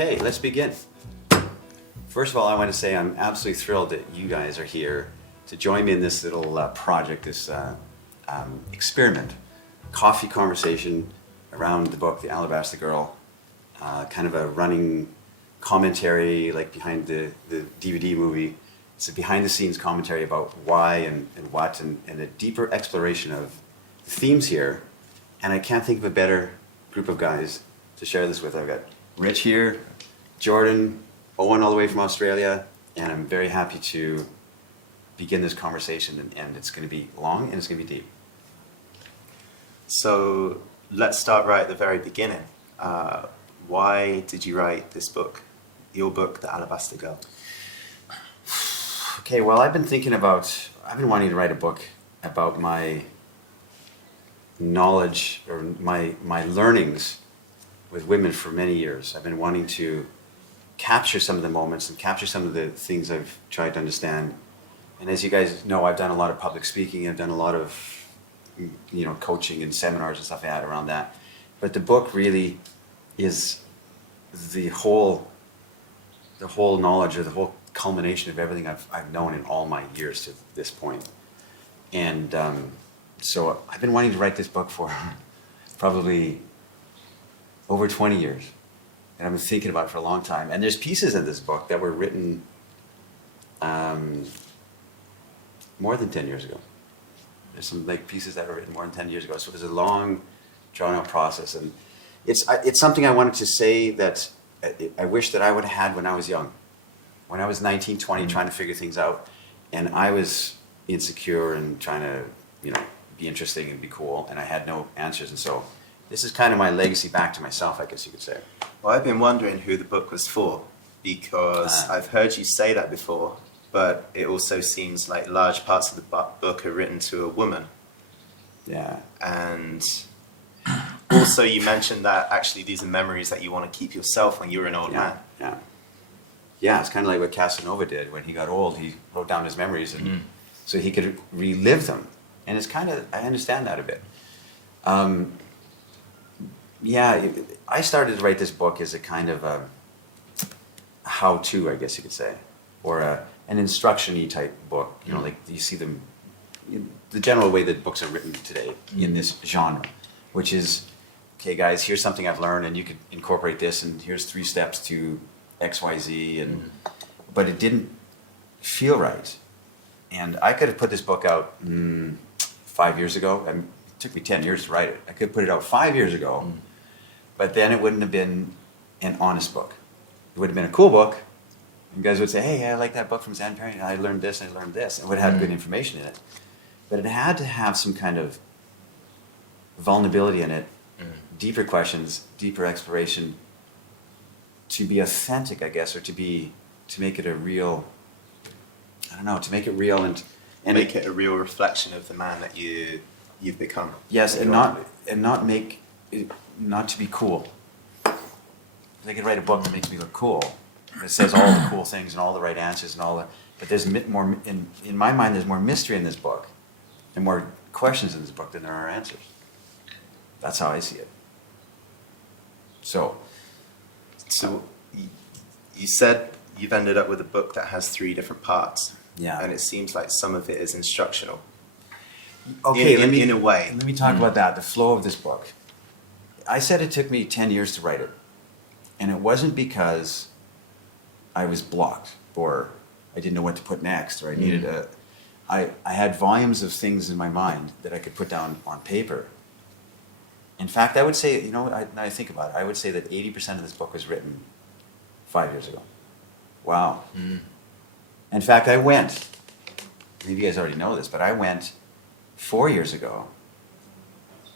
Okay, let's begin. First of all, I want to say I'm absolutely thrilled that you guys are here to join me in this little project, this experiment, coffee conversation around the book, The Alabaster Girl, kind of a running commentary like behind the DVD movie. It's a behind-the-scenes commentary about why and what, and a deeper exploration of the themes here. And I can't think of a better group of guys to share this with. I've got Rich here, Jordan, Owen all the way from Australia, and I'm very happy to begin this conversation, and it's going to be long and it's going to be deep. So let's start right at the very beginning. Why did you write this book, your book, The Alabaster Girl? Okay, well, I've been wanting to write a book about my knowledge or my learnings with women for many years. I've been wanting to capture some of the moments and capture some of the things I've tried to understand. And as you guys know, I've done a lot of public speaking. I've done a lot of, coaching and seminars and stuff like that around that. But the book really is the whole knowledge, or the whole culmination of everything I've known in all my years to this point. And so I've been wanting to write this book for probably over 20 years. And I've been thinking about it for a long time. And there's pieces in this book that were written more than 10 years ago. There's some pieces that were written more than 10 years ago. So there's a long, drawn-out process. And it's something I wanted to say that I wish that I would have had when I was young. When I was 19, 20, trying to figure things out. And I was insecure and trying to, be interesting and be cool. And I had no answers. And so this is kind of my legacy back to myself, I guess you could say. Well, I've been wondering who the book was for, because I've heard you say that before, but it also seems like large parts of the book are written to a woman. Yeah. And also you mentioned that actually these are memories that you want to keep yourself when you're an old man. Yeah, it's kind of like what Casanova did when he got old. He wrote down his memories and so he could relive them. And it's kind of, I understand that a bit. I started to write this book as a kind of a how-to, I guess you could say, or an instruction-y type book. Like you see them, the general way that books are written today in this genre, which is, okay, guys, here's something I've learned, and you could incorporate this, and here's 3 steps to X, Y, Z, but it didn't feel right. And I could have put this book out 5 years ago. It took me 10 years to write it. I could put it out 5 years ago, but then it wouldn't have been an honest book. It would have been a cool book. You guys would say, hey, I like that book from Zan Perrion. I learned this and I learned this. It would have good information in it. But it had to have some kind of vulnerability in it, deeper questions, deeper exploration, to be authentic, I guess, or to make it a real, to make it real and make it a real reflection of the man that you've become. Yes, and not make it, not to be cool. I could write a book that makes me look cool. It says all the cool things and all the right answers and but there's more, in my mind, there's more mystery in this book and more questions in this book than there are answers. That's how I see it. So you said you've ended up with a book that has 3 different parts. Yeah. And it seems like some of it is instructional. Okay, in a way. Let me talk about that, the flow of this book. I said it took me 10 years to write it. And it wasn't because I was blocked or I didn't know what to put next, or I needed I had volumes of things in my mind that I could put down on paper. In fact, I would say, now I think about it, I would say that 80% of this book was written 5 years ago. Wow. In fact, maybe you guys already know this, but I went 4 years ago,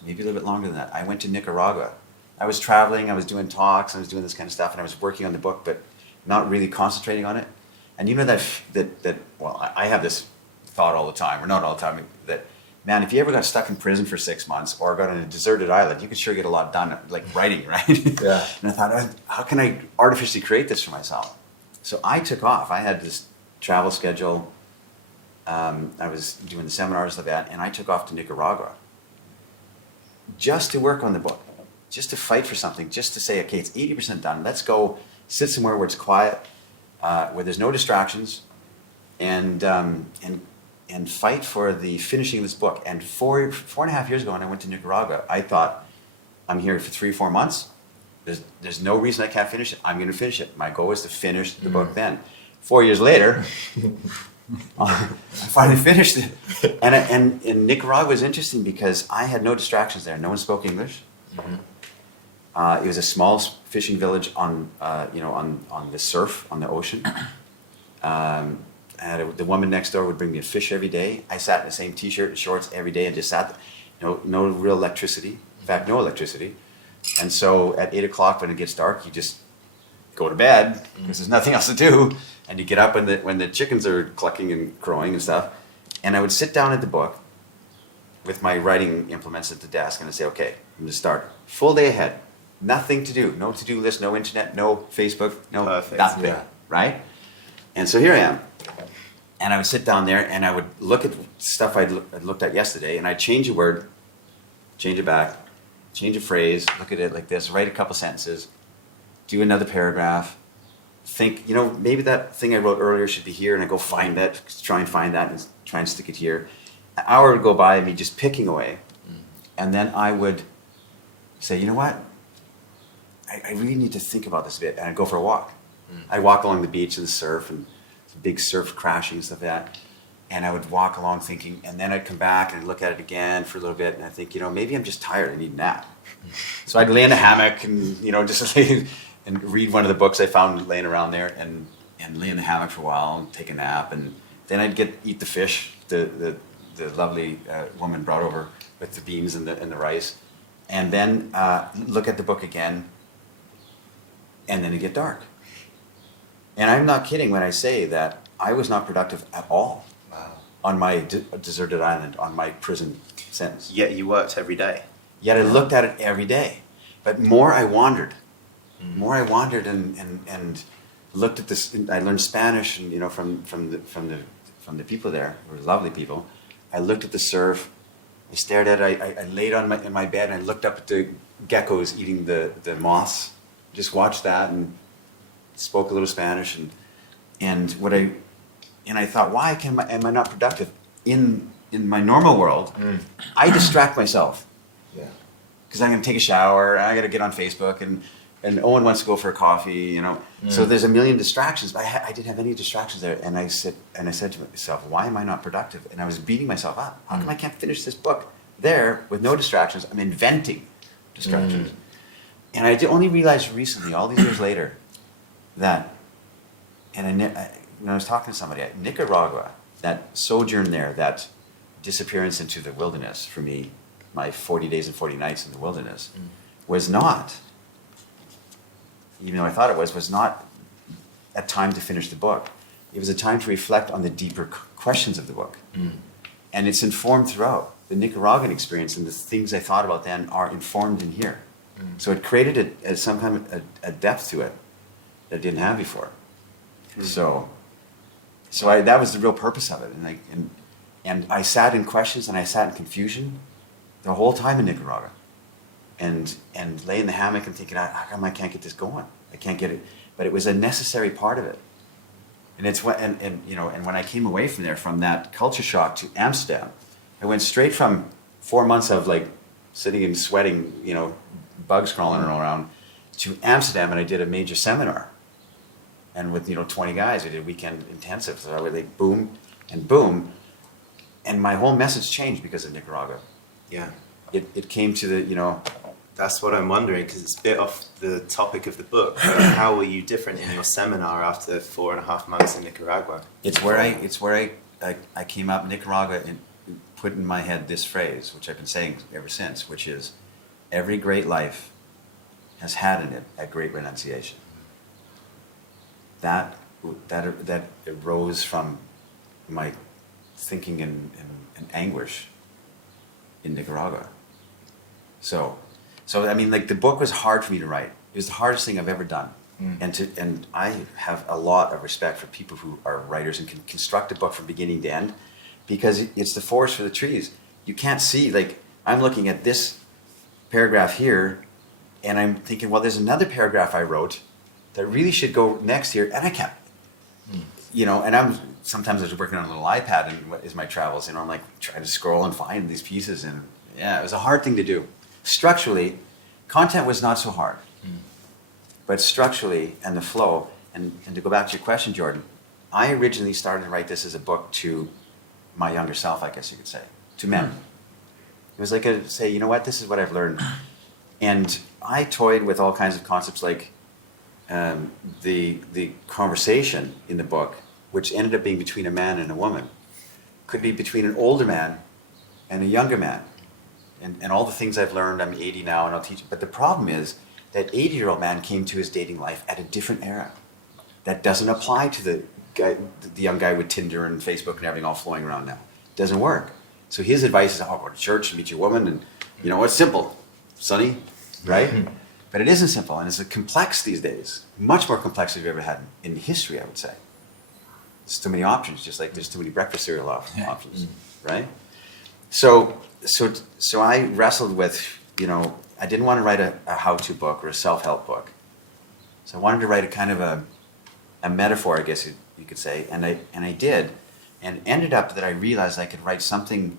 maybe a little bit longer than that. I went to Nicaragua. I was traveling, I was doing talks, I was doing this kind of stuff, and I was working on the book, but not really concentrating on it. And I have this thought all the time, or not all the time, that, man, if you ever got stuck in prison for 6 months or got on a deserted island, you could sure get a lot done, like writing, right? Yeah. And I thought, how can I artificially create this for myself? So I took off. I had this travel schedule. I was doing the seminars like that, and I took off to Nicaragua just to work on the book, just to fight for something, just to say, okay, it's 80% done. Let's go sit somewhere where it's quiet, where there's no distractions, and fight for the finishing of this book. And 4.5 years ago, when I went to Nicaragua, I thought, I'm here for 3 or 4 months. There's no reason I can't finish it. I'm going to finish it. My goal is to finish the book then. 4 years later, I finally finished it. And Nicaragua was interesting because I had no distractions there. No one spoke English. It was a small fishing village on the surf, on the ocean. The woman next door would bring me a fish every day. I sat in the same T-shirt and shorts every day and just sat there. No real electricity. In fact, no electricity. And so at 8 o'clock when it gets dark, you just go to bed because there's nothing else to do. And you get up when the chickens are clucking and crowing and stuff. And I would sit down at the book with my writing implements at the desk and I'd say, okay, I'm going to start. Full day ahead. Nothing to do. No to-do list, no internet, no Facebook, no Perfect. nothing. Yeah. Right? And so here I am. And I would sit down there and I would look at stuff I'd looked at yesterday and I'd change a word, change it back, change a phrase, look at it like this, write a couple sentences, do another paragraph, think, maybe that thing I wrote earlier should be here, and I go find that, try and find that and try and stick it here. An hour would go by me just picking away. And then I would say, you know what? I really need to think about this a bit. And I'd go for a walk. I'd walk along the beach and the surf and big surf crashing and stuff like that. And I would walk along thinking, and then I'd come back and I'd look at it again for a little bit, and I think, maybe I'm just tired, I need a nap. So I'd lay in a hammock and, just lay and read one of the books I found laying around there and lay in the hammock for a while and take a nap. And then I'd eat the fish, the lovely woman brought over with the beans and the rice. And then look at the book again, and then it'd get dark. And I'm not kidding when I say that I was not productive at all. Wow. On my deserted island, on my prison sentence. Yet you worked every day. Yet I looked at it every day. But more I wandered. More I wandered and looked at this. I learned Spanish, and from the people there, who were lovely people. I looked at the surf. I stared at it. I laid in my bed and I looked up at the geckos eating the moths. Just watched that and spoke a little Spanish and I thought, why am I not productive in my normal world? I distract myself. Yeah. Because I'm going to take a shower, and I got to get on Facebook, and Owen wants to go for a coffee, So there's a million distractions, but I didn't have any distractions there. And I said to myself, why am I not productive? And I was beating myself up. How come I can't finish this book there with no distractions? I'm inventing distractions. And I only realized recently, all these years later, that, and I was talking to somebody, Nicaragua, that sojourn there, that disappearance into the wilderness for me, my 40 days and 40 nights in the wilderness, was not, even though I thought it was not a time to finish the book. It was a time to reflect on the deeper questions of the book. And it's informed throughout. The Nicaraguan experience and the things I thought about then are informed in here. So it created some kind of a depth to it that I didn't have before. So that was the real purpose of it. And I sat in questions and I sat in confusion the whole time in Nicaragua. And lay in the hammock and thinking, how come I can't get this going? I can't get it. But it was a necessary part of it. And it's and when I came away from there, from that culture shock to Amsterdam, I went straight from 4 months of sitting and sweating, bugs crawling around, to Amsterdam, and I did a major seminar. And with 20 guys, we did a weekend intensive. So I would boom and boom, and my whole message changed because of Nicaragua. Yeah. It came to the That's what I'm wondering, because it's a bit off the topic of the book. How were you different in your seminar after 4.5 months in Nicaragua? It's where I came up Nicaragua and put in my head this phrase, which I've been saying ever since, which is, every great life has had in it a great renunciation. That arose from my thinking and anguish in Nicaragua. So I mean, the book was hard for me to write. It was the hardest thing I've ever done. And I have a lot of respect for people who are writers and can construct a book from beginning to end, because it's the forest for the trees. You can't see, I'm looking at this paragraph here, and I'm thinking, well, there's another paragraph I wrote that really should go next here, and I can't. You know, and sometimes I was working on a little iPad and what is my travels, you know, I'm like trying to scroll and find these pieces, and yeah, it was a hard thing to do. Structurally, content was not so hard, but structurally and the flow, and to go back to your question, Jordan, I originally started to write this as a book to my younger self, I guess you could say, to men. It was like say, you know what, this is what I've learned. And I toyed with all kinds of concepts like the conversation in the book, which ended up being between a man and a woman, could be between an older man and a younger man. And all the things I've learned, I'm 80 now and I'll teach. But the problem is that 80-year-old man came to his dating life at a different era. That doesn't apply to the young guy with Tinder and Facebook and everything all flowing around now. It doesn't work. So his advice is, go to church and meet your woman, and you know, it's simple, sonny, right? But it isn't simple, and it's complex these days. Much more complex than we've ever had in history, I would say. There's too many options, just like there's too many breakfast cereal options, right? So I wrestled with, you know, I didn't want to write a how-to book or a self-help book. So I wanted to write a kind of a metaphor, I guess you could say, and I did, and ended up that I realized I could write something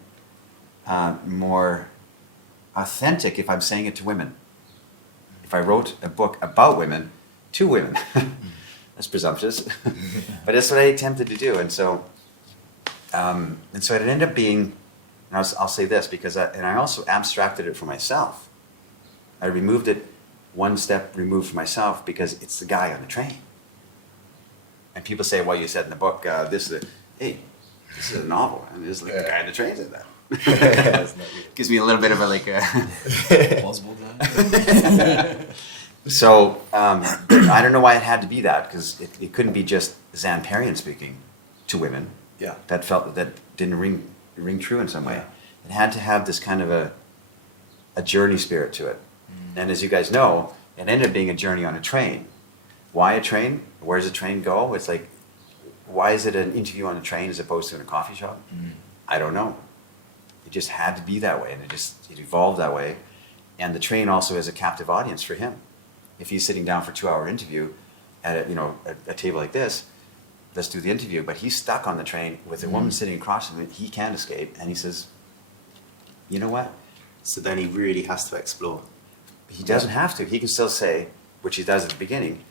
more authentic if I'm saying it to women. If I wrote a book about women to women, that's presumptuous, but that's what I attempted to do, and so it ended up being. And I'll say this because I also abstracted it for myself. I removed it one step removed for myself because it's the guy on the train. And people say, well, you said in the book, this is a novel. And this is like the guy on the train said that. Gives me a little bit of a plausible guy. So I don't know why it had to be that, because it couldn't be just Zan Perrion speaking to women. Yeah. That didn't ring true in some way. It had to have this kind of a journey spirit to it. And as you guys know, it ended up being a journey on a train. Why a train? Where does a train go? It's like, why is it an interview on a train as opposed to in a coffee shop? I don't know. It just had to be that way, and it evolved that way. And the train also is a captive audience for him. If he's sitting down for a 2-hour interview at a table like this, let's do the interview, but he's stuck on the train with a woman sitting across from him. He can't escape, and he says, you know what? So then he really has to explore. He doesn't have to. He can still say, which he does at the beginning,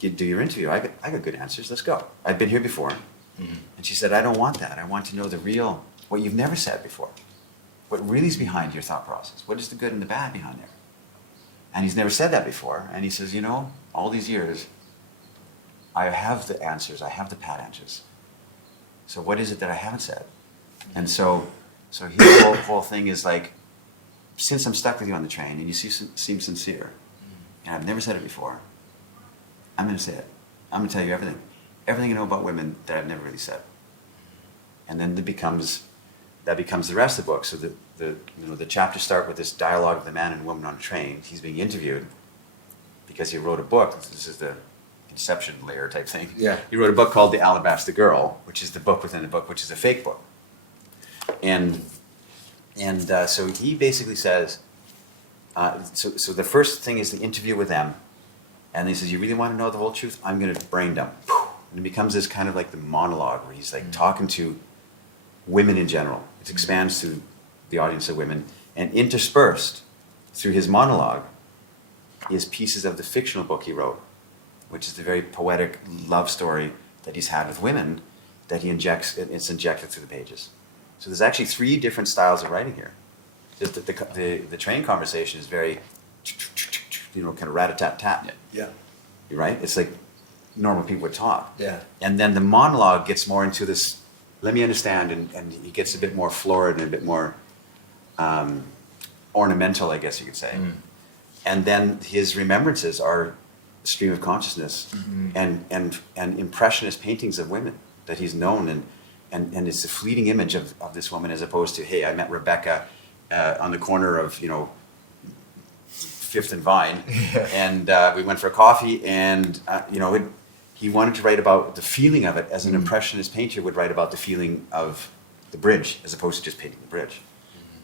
you do your interview. I got good answers. Let's go. I've been here before. And she said, I don't want that. I want to know the real, what you've never said before. What really is behind your thought process. What is the good and the bad behind there? And he's never said that before. And he says, you know, all these years, I have the answers. I have the pat answers. So what is it that I haven't said? And so his whole thing is like, since I'm stuck with you on the train and you seem sincere, and I've never said it before, I'm going to say it. I'm going to tell you everything. Everything I know about women that I've never really said. And then that becomes the rest of the book. So the chapters start with this dialogue of the man and woman on a train. He's being interviewed because he wrote a book. This is the Inception layer type thing. Yeah. He wrote a book called The Alabaster Girl, which is the book within the book, which is a fake book. And so he basically says, so the first thing is the interview with them. And he says, you really want to know the whole truth? I'm going to brain dump. And it becomes this kind of like the monologue where he's like talking to women in general. It expands to the audience of women. And interspersed through his monologue is pieces of the fictional book he wrote, which is the very poetic love story that he's had with women that he it's injected through the pages. So there's actually 3 different styles of writing here. The train conversation is very, kind of rat-a-tat-tat. Yeah. You're right? It's like normal people would talk. Yeah. And then the monologue gets more into this, let me understand, and he gets a bit more florid and a bit more ornamental, I guess you could say. And then his remembrances are stream of consciousness and impressionist paintings of women that he's known, and it's a fleeting image of this woman as opposed to, hey, I met Rebecca on the corner of 5th and Vine, and we went for a coffee, and he wanted to write about the feeling of it as an impressionist painter would write about the feeling of the bridge as opposed to just painting the bridge.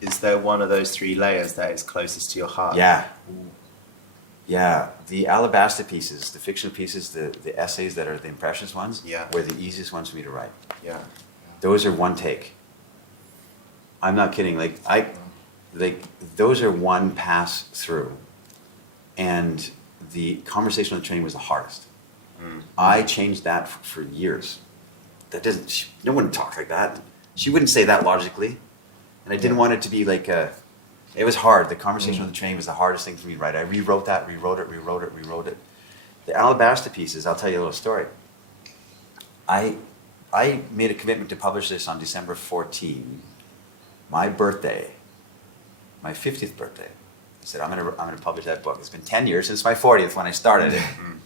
Is there one of those 3 layers that is closest to your heart? Yeah. Yeah, the Alabaster pieces, the fictional pieces, the essays that are the impressionist ones, Yeah. were the easiest ones for me to write. Yeah. Those are one take. I'm not kidding. Those are one pass through, and the conversation on the train was the hardest. I changed that for years. No one talks like that. She wouldn't say that logically, and I didn't want it to be like a. It was hard. The conversation on the train was the hardest thing for me to write. I rewrote that, rewrote it. The Alabaster pieces. I'll tell you a little story. I made a commitment to publish this on December 14, my birthday, my 50th birthday. I said, I'm gonna publish that book. It's been 10 years since my 40th when I started it. I'm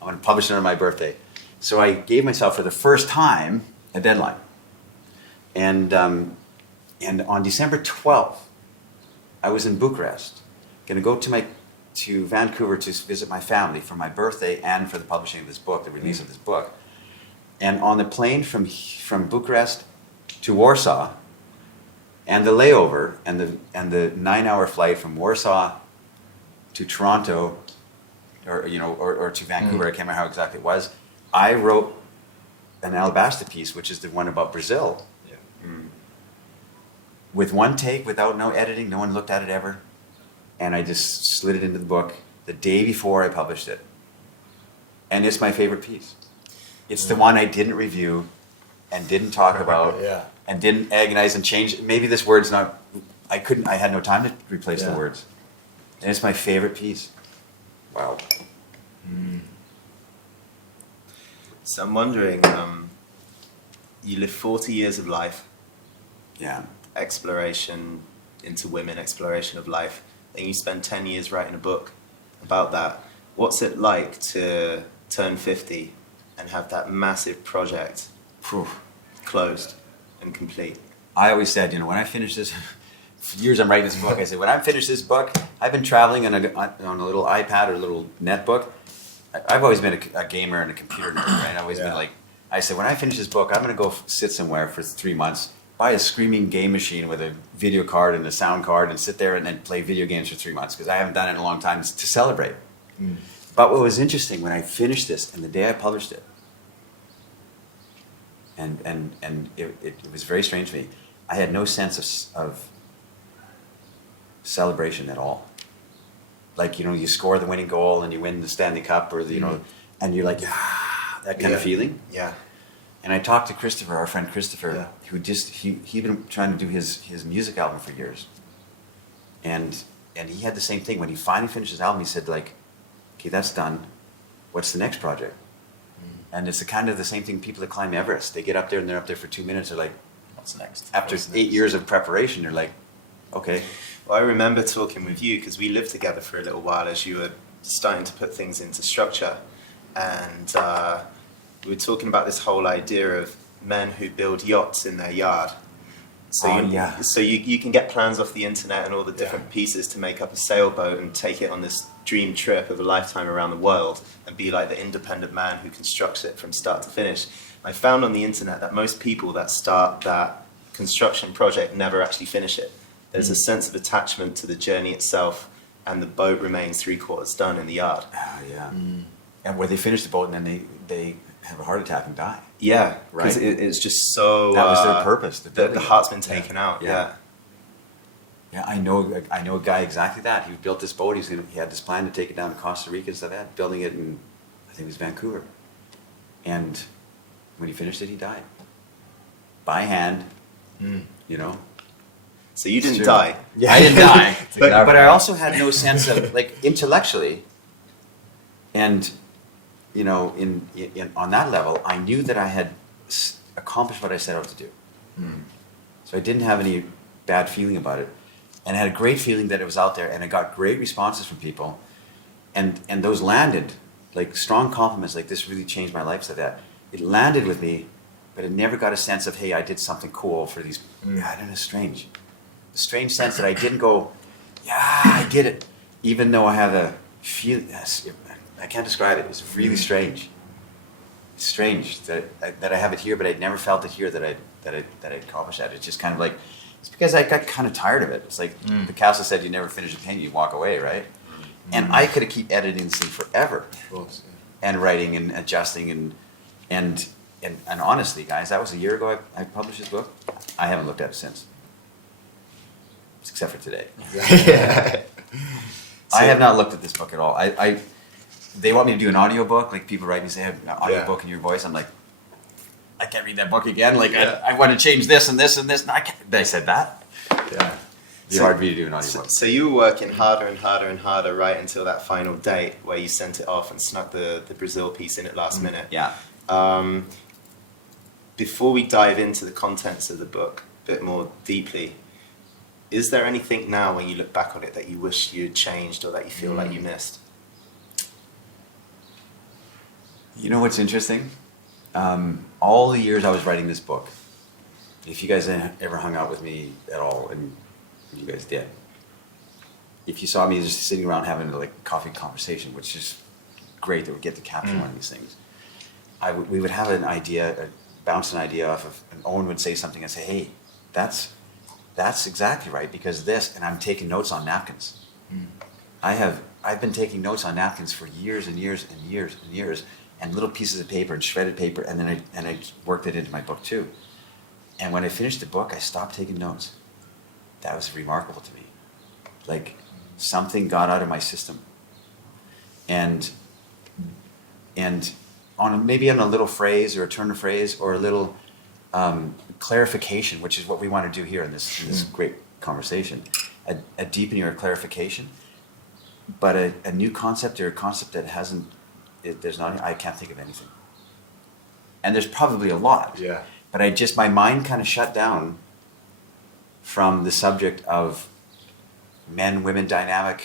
gonna publish it on my birthday. So I gave myself for the first time a deadline. And on December 12th, I was in Bucharest, gonna go to Vancouver to visit my family for my birthday and for the publishing of this book, the release of this book. And on the plane from Bucharest to Warsaw, and the layover, and the 9-hour flight from Warsaw to Toronto, or to Vancouver, I can't remember how exactly it was. I wrote an Alabaster piece, which is the one about Brazil, with one take, without no editing. No one looked at it ever, and I just slid it into the book the day before I published it, and it's my favorite piece. It's the one I didn't review and didn't talk about and didn't agonize and change. Maybe this word's not, I had no time to replace the words. And it's my favorite piece. Wow. So I'm wondering, you live 40 years of life, Yeah. exploration into women, exploration of life, and you spend 10 years writing a book about that. What's it like to turn 50 and have that massive project closed and complete? I always said, when I finish this, for years I'm writing this book, I said, when I finish this book, I've been traveling on a little iPad or a little netbook. I've always been a gamer and a computer nerd, right? I've always been like, I said, when I finish this book, I'm going to go sit somewhere for 3 months, buy a screaming game machine with a video card and a sound card, and sit there and then play video games for 3 months, because I haven't done it in a long time to celebrate. But what was interesting, when I finished this and the day I published it, and it was very strange to me, I had no sense of celebration at all. Like, you score the winning goal and you win the Stanley Cup, or and you're like, that kind of feeling. Yeah. And I talked to Christopher, our friend Christopher, who he'd been trying to do his music album for years. And he had the same thing. When he finally finished his album, he said, like, okay, that's done. What's the next project? And it's kind of the same thing. People that climb Everest, they get up there and they're up there for 2 minutes. They're like, What's next? after 8 years of preparation, they're like, okay. Well, I remember talking with you, because we lived together for a little while as you were starting to put things into structure. And we were talking about this whole idea of men who build yachts in their yard. So you can get plans off the internet and all the different pieces to make up a sailboat and take it on this dream trip of a lifetime around the world and be like the independent man who constructs it from start to finish. I found on the internet that most people that start that construction project never actually finish it. There's a sense of attachment to the journey itself, and the boat remains 3/4 done in the yard. And where they finish the boat and then they have a heart attack and die. Yeah, right. Because it's just so. That was their purpose. The heart's been taken out. Yeah. Yeah, I know a guy exactly that. He built this boat. He had this plan to take it down to Costa Rica and stuff like that. Building it in, I think it was Vancouver. And when he finished it, he died. By hand. So you didn't die. Yeah, I didn't die. but I also had no sense of, like, intellectually, and on that level, I knew that I had accomplished what I set out to do. So I didn't have any bad feeling about it, and I had a great feeling that it was out there, and I got great responses from people, and those landed, like strong compliments, like, this really changed my life, so that it landed with me, but it never got a sense of, hey, I did something cool for these. I don't know, strange. A strange sense that I didn't go, yeah, I did it, even though I have a feeling. I can't describe it. It's really strange. It's strange that I have it here, but I'd never felt it here that I accomplished that. It's just kind of like, it's because I got kind of tired of it. It's like Picasso said, you never finish a painting, you walk away, right? And I could have keep editing this thing forever. Of course, And writing and adjusting and honestly, guys, that was a year ago I published this book. I haven't looked at it since. Except for today. yeah. I have not looked at this book at all. They want me to do an audiobook, like people write me say, an audiobook in your voice. I'm like, I can't read that book again. Like, I want to change this and this and this. No, I can't. I said that. Yeah. It's hard for me to do an audiobook. So you were working harder and harder and harder right until that final date where you sent it off and snuck the Brazil piece in at last minute. Yeah. Before we dive into the contents of the book a bit more deeply, is there anything now when you look back on it that you wish you had changed or that you feel like you missed? You know what's interesting? All the years I was writing this book, if you guys ever hung out with me at all, and you guys did, if you saw me just sitting around having a coffee conversation, which is great that we get to capture one of these things, we would have an idea, bounce an idea off of, and Owen would say something and say, hey, that's exactly right, because this, and I'm taking notes on napkins. I've been taking notes on napkins for years and years and years and years, and little pieces of paper and shredded paper, and then I worked it into my book too. And when I finished the book, I stopped taking notes. That was remarkable to me. Like, something got out of my system. And maybe on a little phrase or a turn of phrase or a little clarification, which is what we want to do here in this great conversation, a deepening or a clarification, but a new concept or a concept that I can't think of anything. And there's probably a lot. Yeah. But my mind kind of shut down from the subject of men-women dynamic,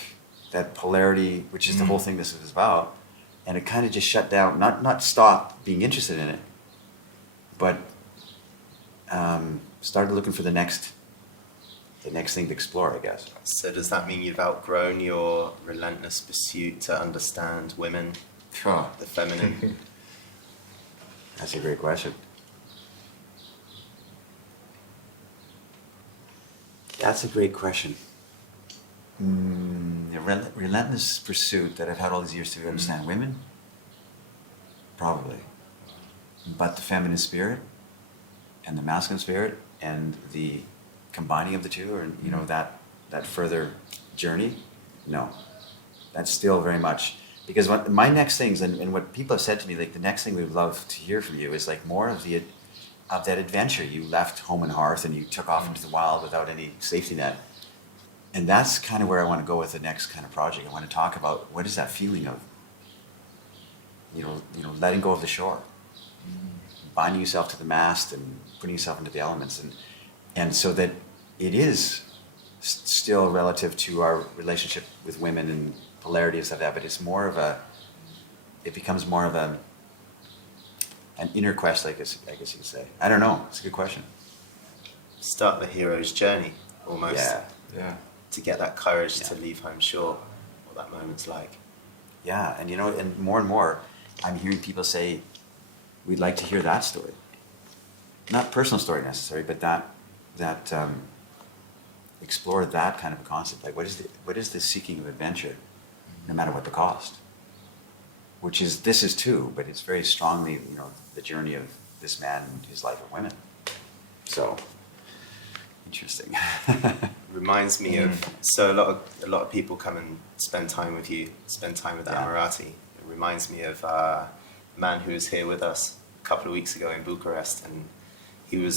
that polarity, which is the whole thing this is about. And it kind of just shut down, not stopped being interested in it, but started looking for the next thing to explore, I guess. So does that mean you've outgrown your relentless pursuit to understand women, the feminine? That's a great question. That's a great question. The relentless pursuit that I've had all these years to understand women? Probably. But the feminine spirit and the masculine spirit and the combining of the two, or that further journey? No. That's still very much, because my next things, and what people have said to me, like, the next thing we would love to hear from you is like more of that adventure. You left home and hearth and you took off into the wild without any safety net. And that's kind of where I want to go with the next kind of project. I want to talk about what is that feeling of, letting go of the shore, binding yourself to the mast and putting yourself into the elements, and so that it is still relative to our relationship with women and polarity and stuff like that, but it becomes more of an inner quest, I guess you could say. I don't know. It's a good question. Start the hero's journey, almost. Yeah. To get that courage to leave home shore, what that moment's like. Yeah, and more, I'm hearing people say, we'd like to hear that story. Not personal story necessarily, but that explore that kind of a concept. Like, what is the seeking of adventure, no matter what the cost? This is too, but it's very strongly, the journey of this man and his life of women. So, interesting. Reminds me of, so a lot of people come and spend time with you, spend time with the Amorati. It reminds me of a man who was here with us a couple of weeks ago in Bucharest, and he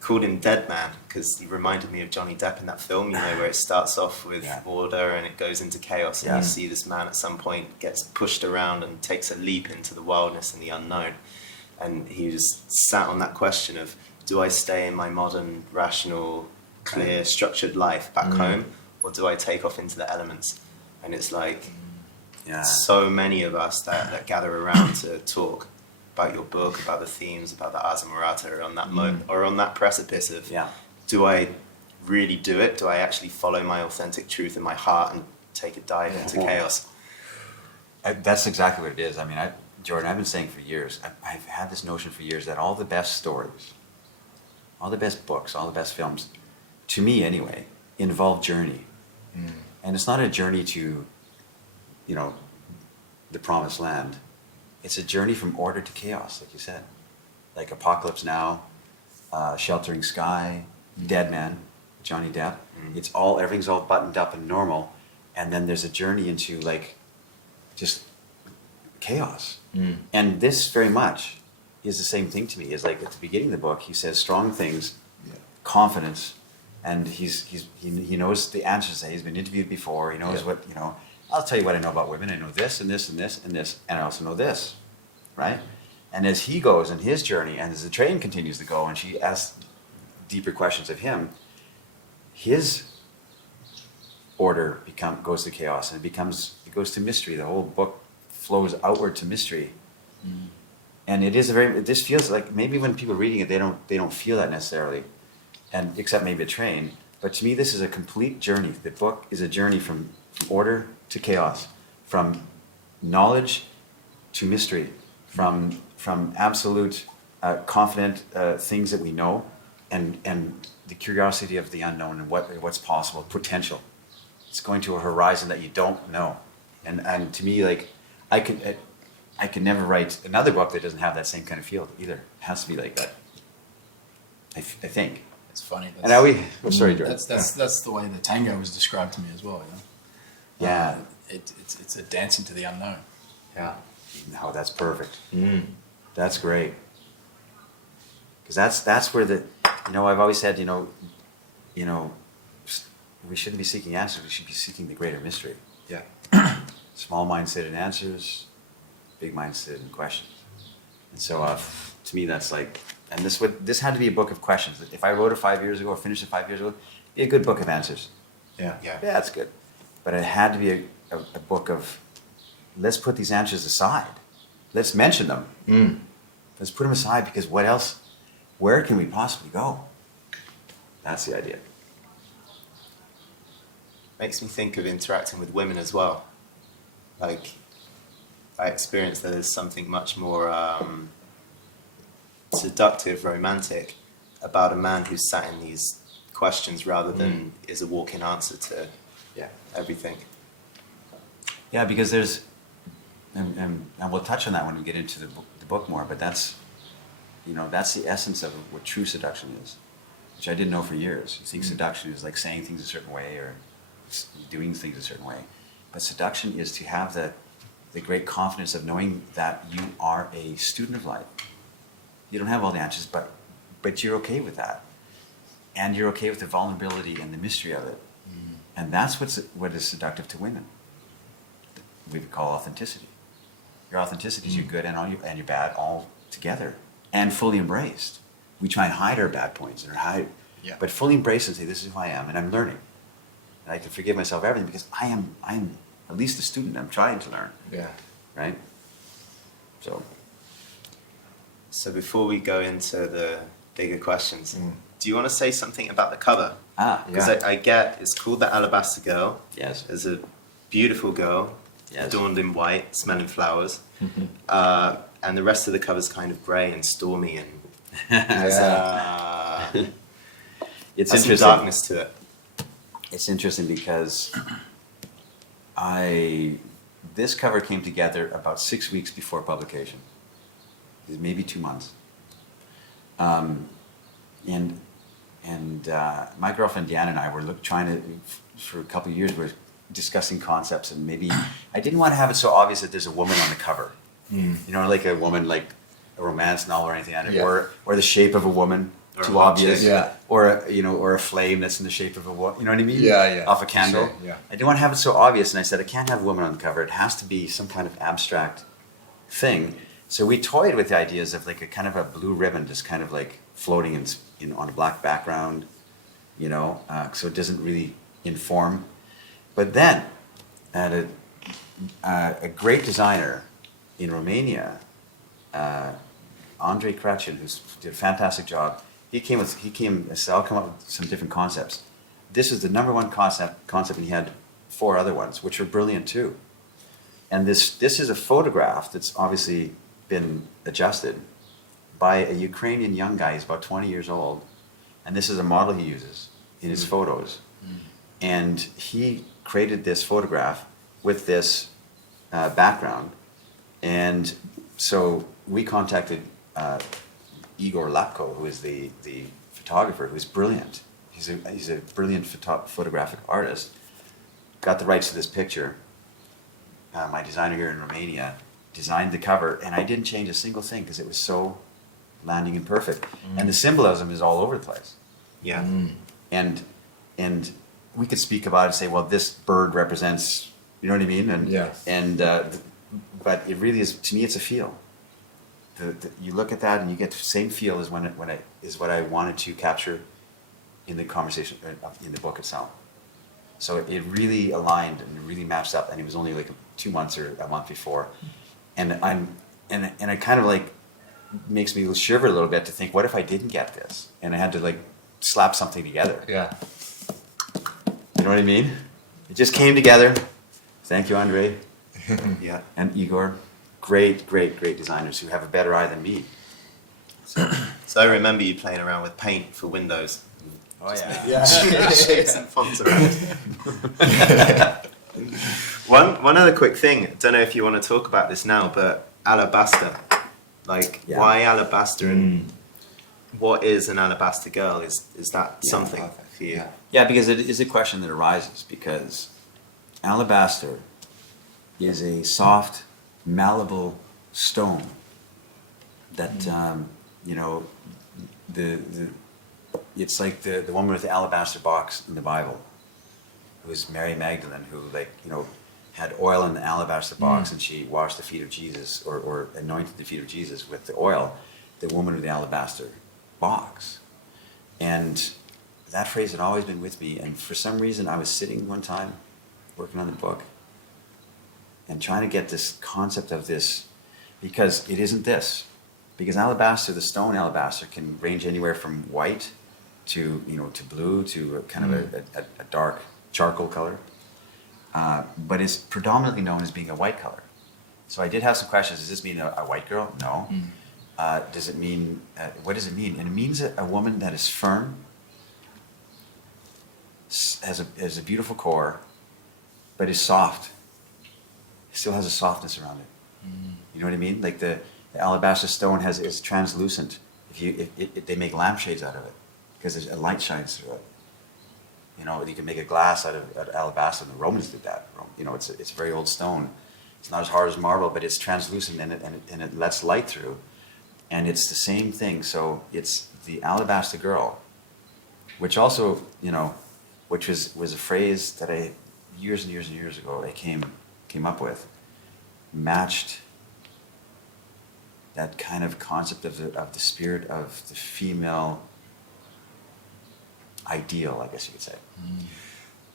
called him Dead Man because he reminded me of Johnny Depp in that film, where it starts off with order and it goes into chaos, and you see this man at some point gets pushed around and takes a leap into the wildness and the unknown. And he was sat on that question of, do I stay in my modern, rational, clear, structured life back home, or do I take off into the elements? And it's like, so many of us that gather around to talk about your book, about the themes, about the Ars Amorata, or on that or on that precipice of, do I really do it? Do I actually follow my authentic truth in my heart and take a dive into chaos? That's exactly what it is. I mean, Jordan, I've been saying for years, I've had this notion for years that all the best stories, all the best books, all the best films, to me anyway, involve journey. And it's not a journey to you know, the promised land. It's a journey from order to chaos, like you said. Like Apocalypse Now, Sheltering Sky, Dead Man, Johnny Depp. It's all, everything's all buttoned up and normal. And then there's a journey into like just chaos. And this very much is the same thing to me. Is like at the beginning of the book, he says strong things, confidence, and he knows the answers. He's been interviewed before. He knows what, you know, I'll tell you what I know about women. I know this and this and this and this, and I also know this, right? And as he goes in his journey, and as the train continues to go, and she asks deeper questions of him, his order goes to chaos, and it goes to mystery. The whole book flows outward to mystery. And this feels like, maybe when people are reading it, they don't feel that necessarily, and except maybe a train. But to me, this is a complete journey. The book is a journey from order to chaos, from knowledge to mystery, from absolute confident things that we know, and the curiosity of the unknown and what's possible, potential. It's going to a horizon that you don't know. And to me, like, I could never write another book that doesn't have that same kind of feel either. It has to be like that, I think. It's funny. And now sorry, Jordan. That's the way the tango was described to me as well. You know? Yeah. It's a dance into the unknown. Yeah. No, that's perfect. That's great. Because that's where I've always said, you know, we shouldn't be seeking answers. We should be seeking the greater mystery. Yeah. Small minds sit in answers, big minds sit in questions. And so, to me, that's like, and this had to be a book of questions. If I wrote it 5 years ago or finished it 5 years ago, it'd be a good book of answers. Yeah. Yeah, that's good. But it had to be a book of, let's put these answers aside. Let's mention them. Let's put them aside, because what else? Where can we possibly go? That's the idea. Makes me think of interacting with women as well. Like, I experienced that there's something much more seductive, romantic about a man who's sat in these questions rather than is a walk-in answer to everything. Yeah, because there's, and we'll touch on that when we get into the book more, but that's the essence of what true seduction is, which I didn't know for years. You think seduction is like saying things a certain way or doing things a certain way. But seduction is to have the great confidence of knowing that you are a student of life. You don't have all the answers, but you're okay with that. And you're okay with the vulnerability and the mystery of it. And that's what is seductive to women. We would call authenticity. Your authenticity is your good and your bad all together and fully embraced. We try and hide our bad points but fully embrace and say, this is who I am, and I'm learning. And I can forgive myself everything because I am at least a student. I'm trying to learn. Yeah. Right? So before we go into the bigger questions, do you want to say something about the cover? Because I get, it's called The Alabaster Girl. Yes. There's a beautiful girl, adorned in white, smelling flowers. And the rest of the cover's kind of grey and stormy and it's has interesting. some darkness to it. It's interesting because this cover came together about 6 weeks before publication. Maybe 2 months. And my girlfriend Deanna and I were for a couple of years, we were discussing concepts, and maybe I didn't want to have it so obvious that there's a woman on the cover. You know, like a woman, like a romance novel or anything on it, or the shape of a woman, or too obvious, or a flame that's in the shape of a woman. You know what I mean? Yeah. Off a candle. Sure, yeah. I didn't want to have it so obvious, and I said I can't have a woman on the cover. It has to be some kind of abstract thing. So we toyed with the ideas of like a kind of a blue ribbon, just kind of like floating on a black background, so it doesn't really inform. But then, a great designer in Romania, Andrei Crăciun, who did a fantastic job, he came and said, I'll come up with some different concepts. This is the number one concept, and he had 4 other ones, which were brilliant too. And this is a photograph that's obviously been adjusted by a Ukrainian young guy. He's about 20 years old, and this is a model he uses in his photos. And he created this photograph with this background. And so we contacted Igor Lapko, who is the photographer, who's brilliant. He's a brilliant photographic artist. Got the rights to this picture. My designer here in Romania designed the cover, and I didn't change a single thing because it was so landing and perfect. And the symbolism is all over the place. Yeah. And we could speak about it and say, well, this bird represents, you know what I mean? And but it really is, to me, it's a feel. You look at that and you get the same feel as is what I wanted to capture in the conversation, in the book itself. So it really aligned and it really matched up, and it was only like 2 months or a month before. And it kind of like makes me shiver a little bit to think, what if I didn't get this? And I had to like slap something together. Yeah. You know what I mean? It just came together. Thank you, Andre. Yeah. And Igor. Great designers who have a better eye than me. So I remember you playing around with paint for Windows. Oh yeah. Yeah. Shapes and fonts around. One other quick thing. I don't know if you want to talk about this now, but alabaster. Like, why alabaster, and what is an alabaster girl? Is that something for you? Yeah, because it is a question that arises, because alabaster is a soft, malleable stone that it's like the woman with the alabaster box in the Bible, who was Mary Magdalene, who had oil in the alabaster box, and she washed the feet of Jesus, or anointed the feet of Jesus with the oil. The woman with the alabaster box, and that phrase had always been with me. And for some reason, I was sitting one time working on the book and trying to get this concept of this, because it isn't this. Because alabaster, the stone alabaster, can range anywhere from white to blue to kind of a dark charcoal color, but it's predominantly known as being a white color. So I did have some questions. Does this mean a white girl? No. Does it mean, what does it mean? And it means a woman that is firm, has a beautiful core, but is soft. Still has a softness around it. You know what I mean? Like the alabaster stone is translucent. If they make lampshades out of it, because a light shines through it. You can make a glass out of alabaster, and the Romans did that. It's a very old stone. It's not as hard as marble, but it's translucent, and it lets light through. And it's the same thing. So it's the alabaster girl, which also, which was a phrase that I years and years and years ago I came up with, matched that kind of concept of the spirit of the female ideal, I guess you could say.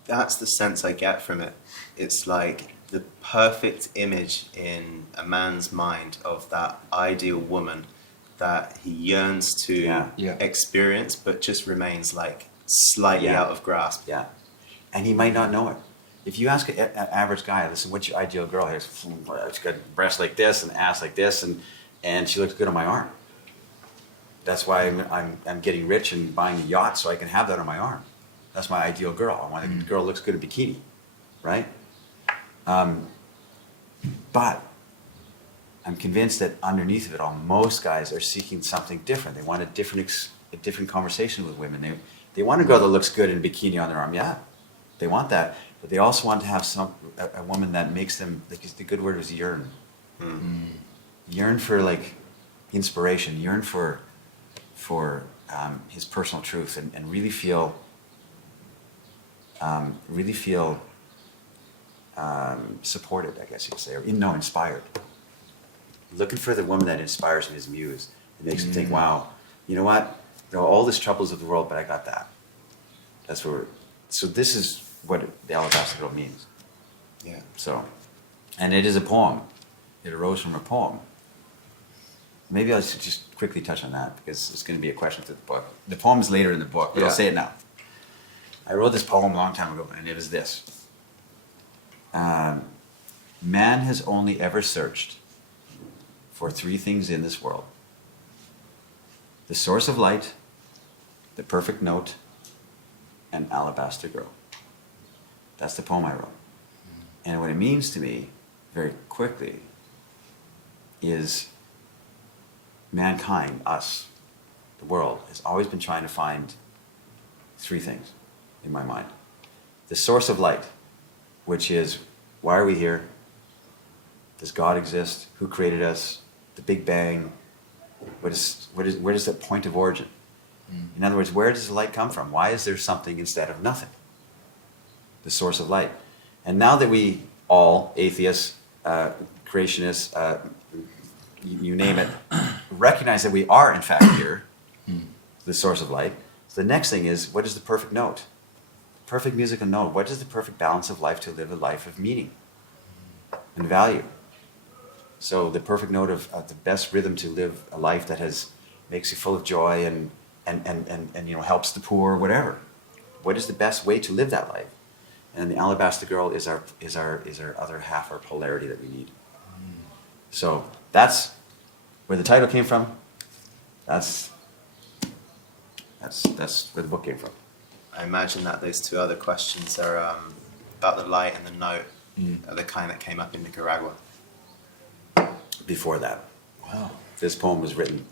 That's the sense I get from it. It's like the perfect image in a man's mind of that ideal woman that he yearns to experience, but just remains like slightly out of grasp. Yeah. And he might not know it. If you ask an average guy, listen, what's your ideal girl? She's got breasts like this and ass like this, and she looks good on my arm. That's why I'm getting rich and buying a yacht so I can have that on my arm. That's my ideal girl. I want a girl who looks good in bikini, right? But I'm convinced that underneath of it all, most guys are seeking something different. They want a different conversation with women. They want a girl that looks good in a bikini on their arm. Yeah, they want that. But they also want to have a woman that makes them, like the good word is yearn. Yearn for like inspiration, yearn for his personal truth, and really feel supported, I guess you could say, or inspired. Looking for the woman that inspires him, his muse. It makes him think, wow, you know what? All this troubles of the world, but I got that. So this is what the alabaster girl means. Yeah. So, and it is a poem. It arose from a poem. Maybe I should just quickly touch on that, because it's going to be a question to the book. The poem is later in the book, but I'll say it now. I wrote this poem a long time ago, and it is this. Man has only ever searched for three things in this world: the source of light, the perfect note, and alabaster girl. That's the poem I wrote. And what it means to me very quickly is mankind, us, the world, has always been trying to find three things in my mind. The source of light, which is, why are we here? Does God exist? Who created us? The Big Bang? Where is the point of origin? In other words, where does the light come from? Why is there something instead of nothing? The source of light. And now that we all, atheists, creationists, you name it, recognize that we are in fact here, the source of light, so the next thing is, what is the perfect note? Perfect musical note. What is the perfect balance of life to live a life of meaning and value? So the perfect note of the best rhythm to live a life that makes you full of joy and helps the poor, whatever. What is the best way to live that life? And the Alabaster Girl is our other half, our polarity that we need. So that's where the title came from. That's where the book came from. I imagine that those two other questions are about the light and the note are the kind that came up in Nicaragua. Before that. Wow. This poem was written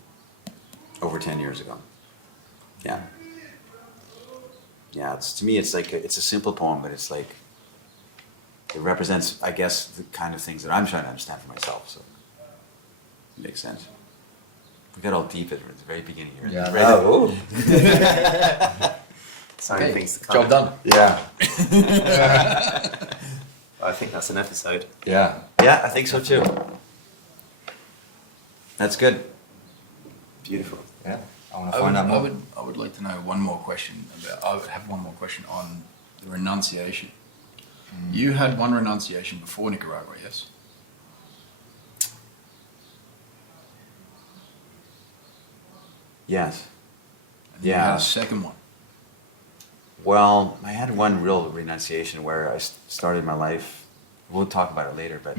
over 10 years ago. Yeah. Yeah, to me it's like, it's a simple poem, but it's like, it represents, I guess, the kind of things that I'm trying to understand for myself, so it makes sense. We got all deep at the very beginning here. Yeah. Right. Sign things to come. Job done. Yeah. I think that's an episode. Yeah. Yeah, I think so too. That's good. Beautiful. Yeah. I want to find out more. I would like to know one more question I would have one more question on the renunciation. You had one renunciation before Nicaragua, yes? Yes. And then you had a second one. Well, I had one real renunciation where I started my life, we'll talk about it later, but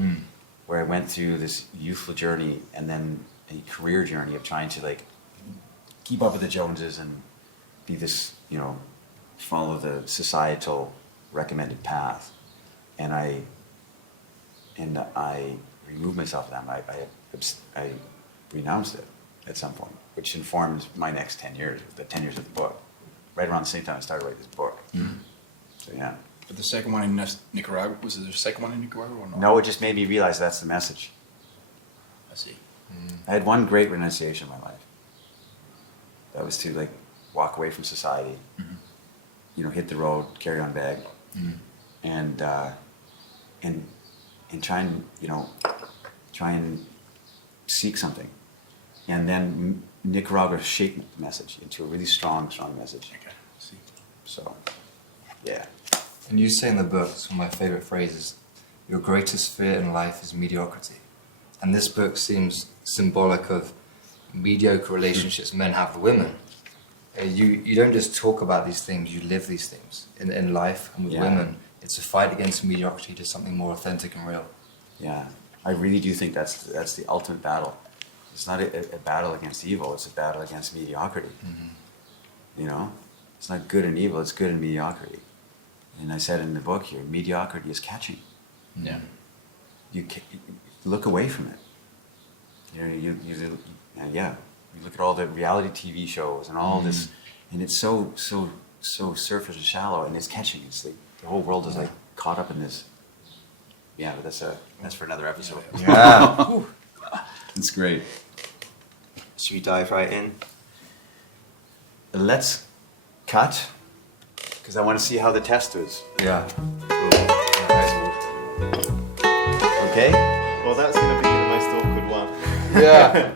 where I went through this youthful journey and then a career journey of trying to like keep up with the Joneses and be this, follow the societal recommended path. And I removed myself from that. I renounced it at some point, which informed my next 10 years, the 10 years of the book. Right around the same time I started writing this book. So yeah. But the second one in Nicaragua, was there a second one in Nicaragua or not? No, it just made me realize that's the message. I see. I had one great renunciation in my life. That was to like walk away from society, hit the road, carry on bag, and try and seek something. And then Nicaragua shaped the message into a really strong message. Okay, I see. So, yeah. And you say in the book, it's one of my favorite phrases, your greatest fear in life is mediocrity. And this book seems symbolic of mediocre relationships men have with women. You don't just talk about these things, you live these things. In life and with women, it's a fight against mediocrity to something more authentic and real. Yeah, I really do think that's the ultimate battle. It's not a battle against evil, it's a battle against mediocrity. It's not good and evil, it's good and mediocrity. And I said in the book here, mediocrity is catching. Yeah. You look away from it. You look at all the reality TV shows and all this, and it's so surface and shallow, and it's catching. It's like the whole world is like caught up in this. Yeah, but that's for another episode. Yeah. It's great. Should we dive right in? Let's cut, because I want to see how the test is. Yeah. Okay? Well, that's going to be the most awkward one. Yeah.